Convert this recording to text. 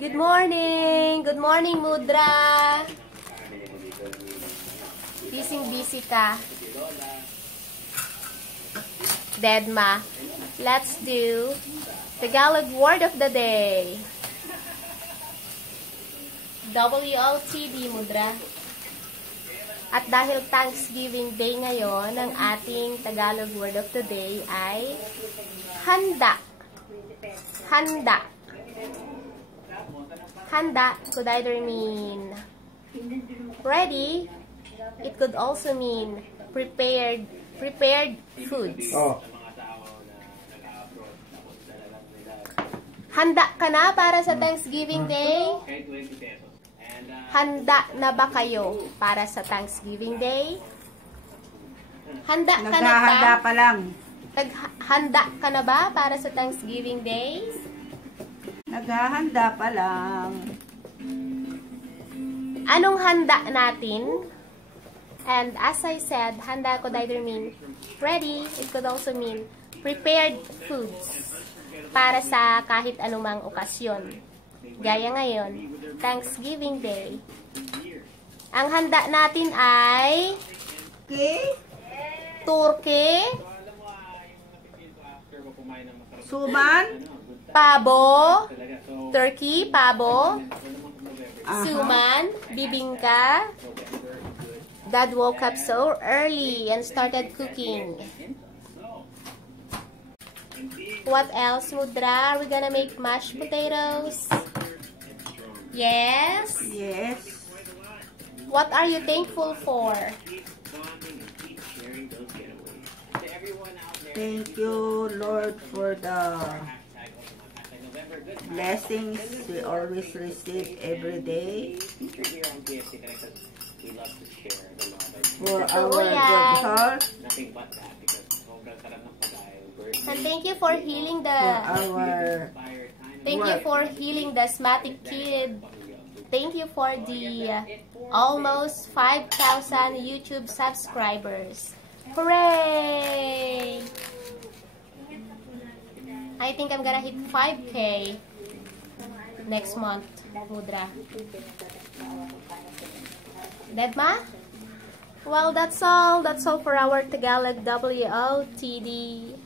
Good morning! Good morning, Mudra! Busy ka. Dedma. Let's do Tagalog word of the day. WOTD, Mudra. At dahil Thanksgiving Day ngayon, ang ating Tagalog word of the day ay Handa. Handa. Handa could either mean ready. It could also mean prepared foods. Oh. Handa ka na para sa Thanksgiving Day? Handa na ba kayo para sa Thanksgiving Day? Handa ka na ba? Naghahanda pa lang. Handa ka na ba para sa Thanksgiving Day? Naghahanda pa lang. Anong handa natin? And as I said, handa could either mean ready, it could also mean prepared foods para sa kahit anumang okasyon. Gaya ngayon, Thanksgiving Day. Ang handa natin ay turkey, Suman, pabo, turkey, pabo, Suman, Bibingka. Dad woke up so early and started cooking. What else, Mudra? Are we gonna make mashed potatoes? Yes? Yes. What are you thankful for? Thank you, Lord, for the blessings we always receive every day. For our good health. And thank you for healing the asthmatic kid. Thank you for the almost 5,000 YouTube subscribers. Hooray! I think I'm gonna hit 5K next month, Mudra. Dedma? Well, that's all. That's all for our Tagalog WOTD.